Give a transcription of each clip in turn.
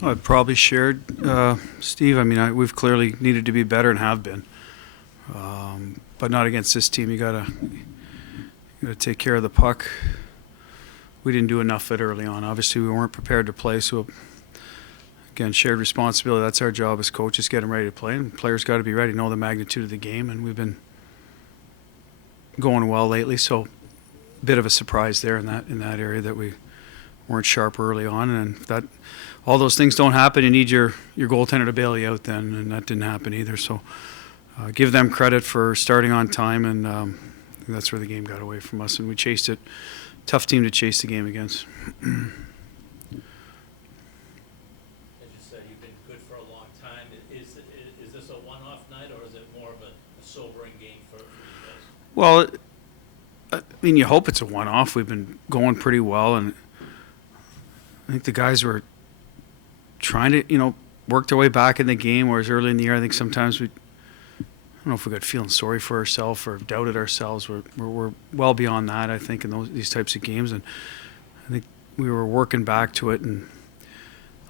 I've probably shared, Steve. I mean, we've clearly needed to be better and have been, but not against this team. You gotta take care of the puck. We didn't do enough of it early on. Obviously, we weren't prepared to play. So, again, shared responsibility. That's our job as coaches: get them ready to play. And players got to be ready, know the magnitude of the game. And we've been going well lately. So, a bit of a surprise there in that area that we weren't sharp early on, and that all those things don't happen. You need your goaltender to bail you out then, and that didn't happen either. So give them credit for starting on time, and that's where the game got away from us, and we chased it. Tough team to chase the game against. As you said, you've been good for a long time. Is this a one-off night, or is it more of a sobering game for you guys? Well, I mean, you hope it's a one-off. We've been going pretty well, and I think the guys were trying to, work their way back in the game, whereas early in the year, I think sometimes I don't know if we got feeling sorry for ourselves or doubted ourselves. We're well beyond that, I think, in these types of games, and I think we were working back to it, and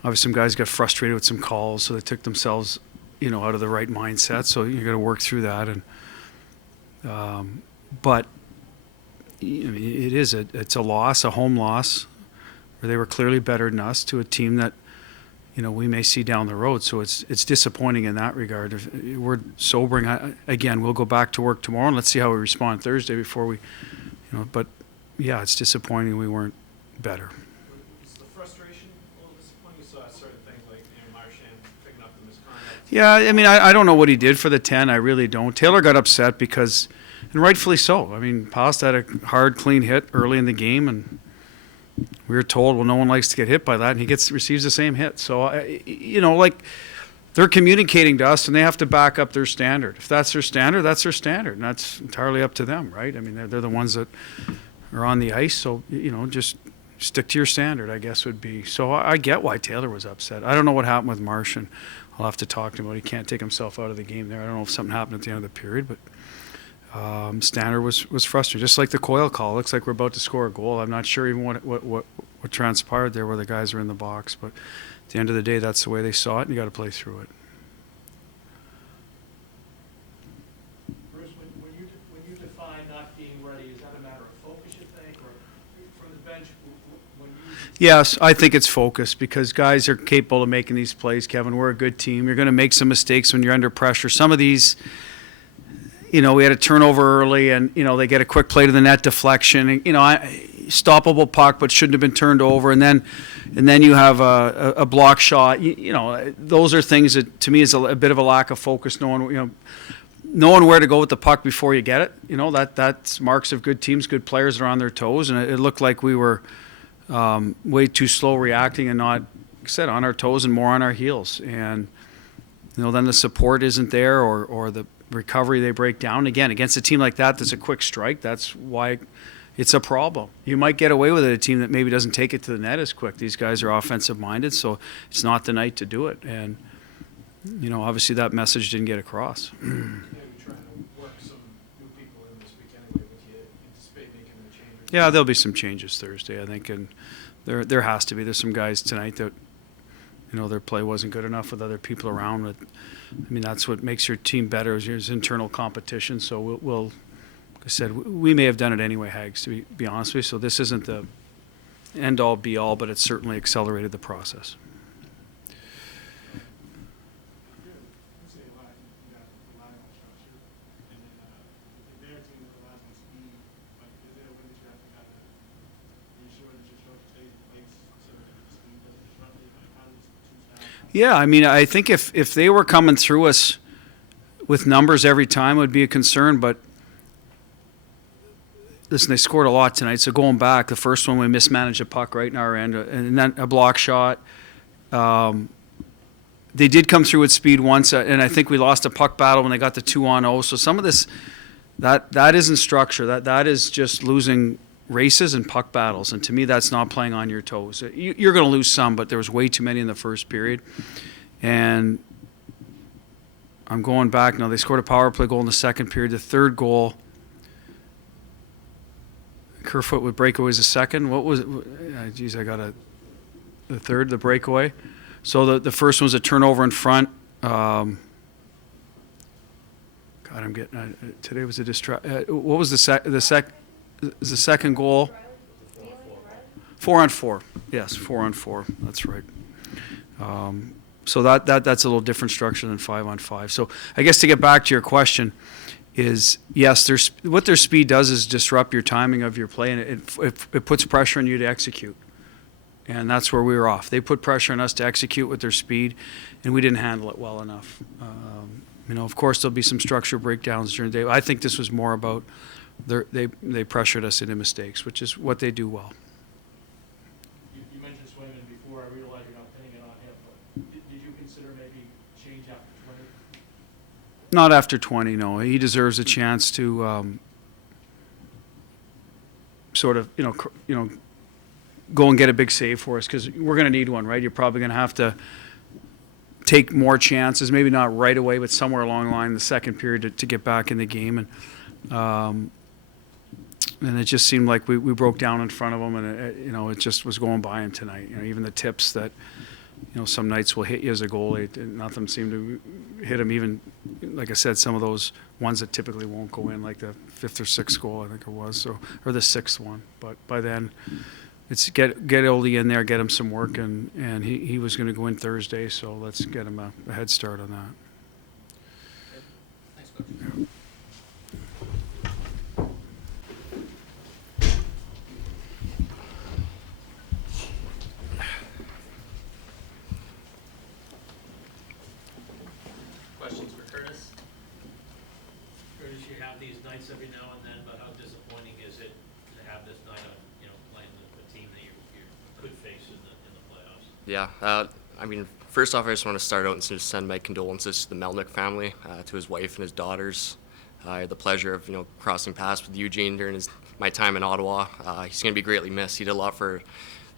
obviously some guys got frustrated with some calls, so they took themselves, out of the right mindset, so you got to work through that, and but it's a loss, a home loss, where they were clearly better than us to a team that, we may see down the road. So it's disappointing in that regard. If we're sobering, again, we'll go back to work tomorrow and let's see how we respond Thursday before we, but yeah, it's disappointing we weren't better. Was the frustration a little disappointing? You saw certain things like Marchand picking up the misconduct. Yeah, I mean, I don't know what he did for the 10. I really don't. Taylor got upset because, and rightfully so. I mean, Past had a hard, clean hit early in the game, and we were told, well, no one likes to get hit by that, and he receives the same hit. So, they're communicating to us, and they have to back up their standard. If that's their standard, that's their standard, and that's entirely up to them, right? I mean, they're the ones that are on the ice, so, just stick to your standard, I guess would be. So I get why Taylor was upset. I don't know what happened with Marsh, and I'll have to talk to him about it. He can't take himself out of the game there. I don't know if something happened at the end of the period, but Standard was frustrated, just like the Coyle call. Looks like we're about to score a goal. I'm not sure even what transpired there, where the guys are in the box. But at the end of the day, that's the way they saw it, and you got to play through it. Bruce, when you define not being ready, is that a matter of focus, you think, or from the bench? When you Yes, I think it's focus because guys are capable of making these plays. Kevin, we're a good team. You're going to make some mistakes when you're under pressure. Some of these. We had a turnover early, and they get a quick play to the net, deflection. And, stoppable puck, but shouldn't have been turned over. And then you have a block shot. Those are things that to me is a bit of a lack of focus. Knowing where to go with the puck before you get it. That's marks of good teams. Good players are on their toes, and it looked like we were way too slow reacting and not, like I said, on our toes and more on our heels. And then the support isn't there, or the recovery, they break down. Again, against a team like that that's a quick strike, that's why it's a problem. You might get away with it, a team that maybe doesn't take it to the net as quick. These guys are offensive minded, so it's not the night to do it. And obviously that message didn't get across. maybe trying to work some new people in this week anyway, but you anticipate making a change? Yeah, there'll be some changes Thursday, I think, and there has to be. There's some guys tonight that their play wasn't good enough with other people around. But I mean, that's what makes your team better is your internal competition. So we'll, like I said, we may have done it anyway, Hags, to be honest with you. So this isn't the end-all, be-all, but it certainly accelerated the process. Yeah, I mean, I think if they were coming through us with numbers every time, it would be a concern. But listen, they scored a lot tonight. So going back, the first one we mismanaged a puck right in our end, and then a block shot. They did come through with speed once, and I think we lost a puck battle when they got the 2-on-0. So some of this, that isn't structure. That is just losing races and puck battles, and to me that's not playing on your toes. You're going to lose some, but there was way too many in the first period. And I'm going back now. They scored a power play goal in the second period. The third goal, Kerfoot with breakaway was the second. What was it? Geez, I got the third, the breakaway. So the first one's a turnover in front. God, I'm getting today was a what was the second goal? 4-on-4. Yes, 4-on-4. That's right. So that's a little different structure than 5-on-5. So I guess to get back to your question, is yes, what their speed does is disrupt your timing of your play, and it puts pressure on you to execute. And that's where we were off. They put pressure on us to execute with their speed, and we didn't handle it well enough. Of course, there'll be some structure breakdowns during the day. I think this was more about they pressured us into mistakes, which is what they do well. You mentioned Swayman before. I realize you're not pinning it on him, but did you consider maybe change after 20? Not after 20, no. He deserves a chance to sort of, go and get a big save for us, because we're going to need one, right? You're probably going to have to take more chances, maybe not right away, but somewhere along the line in the second period to get back in the game. And it just seemed like we broke down in front of them, and it just was going by him tonight. Even the tips that, some nights will hit you as a goalie, nothing seemed to hit him. Even, like I said, some of those ones that typically won't go in, like the 5th or 6th goal, I think it was, or the 6th one. But by then, it's get Oldie in there, get him some work, and he was going to go in Thursday, so let's get him a head start on that. Thanks, Coach. Questions for Curtis? Curtis, you have these nights every now and then, but how disappointing is it to have this night on, playing the team that you could face in the playoffs? Yeah, first off, I just want to start out and just send my condolences to the Melnick family, to his wife and his daughters. I had the pleasure of, crossing paths with Eugene during my time in Ottawa. He's going to be greatly missed. He did a lot for,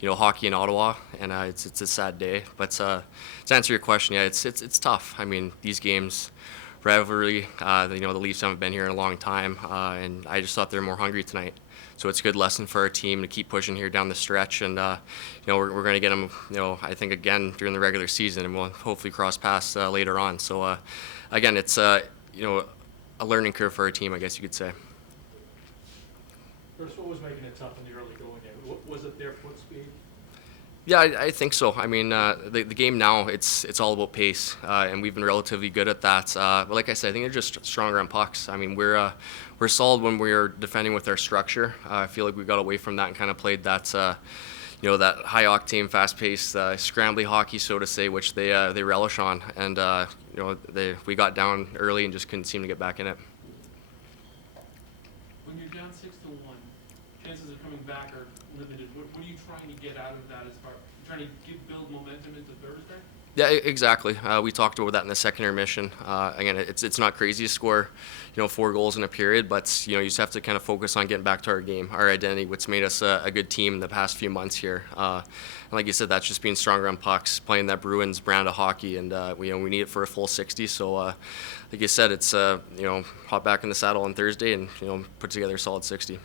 hockey in Ottawa, and it's a sad day. But to answer your question, yeah, it's tough. These games, rivalry, the Leafs haven't been here in a long time, and I just thought they were more hungry tonight. So it's a good lesson for our team to keep pushing here down the stretch, and we're going to get them, I think again during the regular season, and we'll hopefully cross paths later on. So again, it's a learning curve for our team, I guess you could say. First, what was making it tough in the early going there? Was it their foot speed? Yeah, I think so. The game now, it's all about pace, and we've been relatively good at that. But like I said, I think they're just stronger on pucks. We're solid when we're defending with our structure. I feel like we got away from that and kind of played that, that high octane, fast paced, scrambly hockey, so to say, which they relish on. And we got down early and just couldn't seem to get back in it. When you're down 6-1, chances of coming back are limited. What are you trying to get out of that as far? Trying to build momentum into Thursday? Yeah, exactly. We talked about that in the second intermission. Again, it's not crazy to score, 4 goals in a period, but you just have to kind of focus on getting back to our game, our identity, what's made us a good team in the past few months here. And like you said, that's just being stronger on pucks, playing that Bruins brand of hockey, and we need it for a full 60. So, like you said, it's hop back in the saddle on Thursday and put together a solid 60.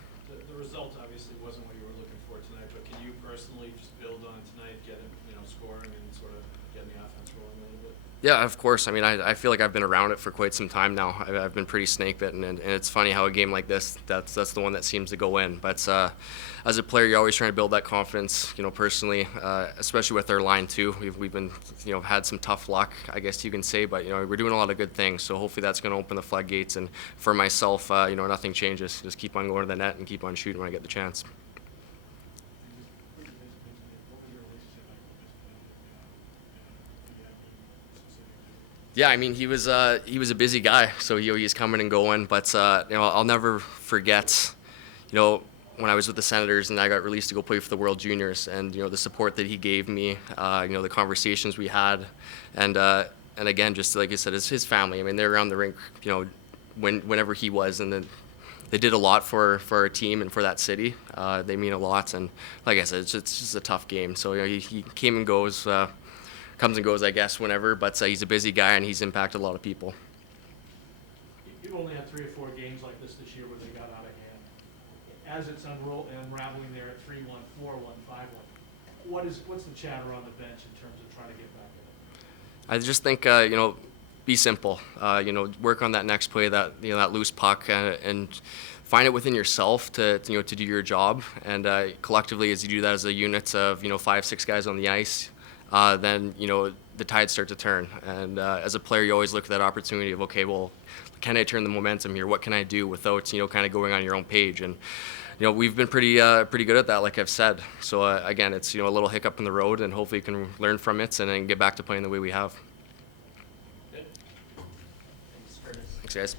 The result obviously wasn't what you were looking for tonight, but can you personally just build on tonight, get it, scoring and sort of getting the offense rolling a little bit? Yeah, of course. I feel like I've been around it for quite some time now. I've been pretty snake bitten, and it's funny how a game like this, that's the one that seems to go in. But as a player, you're always trying to build that confidence. Personally, especially with our line too. We've been had some tough luck, I guess you can say, but we're doing a lot of good things. So hopefully that's going to open the floodgates. And for myself, nothing changes. Just keep on going to the net and keep on shooting when I get the chance. Yeah, he was a busy guy, so he's coming and going. But I'll never forget, when I was with the Senators and I got released to go play for the World Juniors, and the support that he gave me, the conversations we had, and again, just like you said, it's his family. They're around the rink, whenever he was, and then they did a lot for our team and for that city. They mean a lot, and like I said, it's just a tough game. So he came and goes. Comes and goes, I guess, whenever, but he's a busy guy and he's impacted a lot of people. You've only had 3 or 4 games like this year where they got out of hand. As it's unraveling there at 3-1, 4-1, 5-1, what's the chatter on the bench in terms of trying to get back in it? I just think be simple. Work on that next play, that loose puck, and find it within yourself to do your job. And collectively, as you do that as a unit of 5-6 guys on the ice, then the tides start to turn. And as a player, you always look at that opportunity of, okay, well, can I turn the momentum here? What can I do without kind of going on your own page? And we've been pretty good at that, like I've said. So again, it's a little hiccup in the road, and hopefully you can learn from it and then get back to playing the way we have. Good. Thanks, Curtis. Thanks, guys.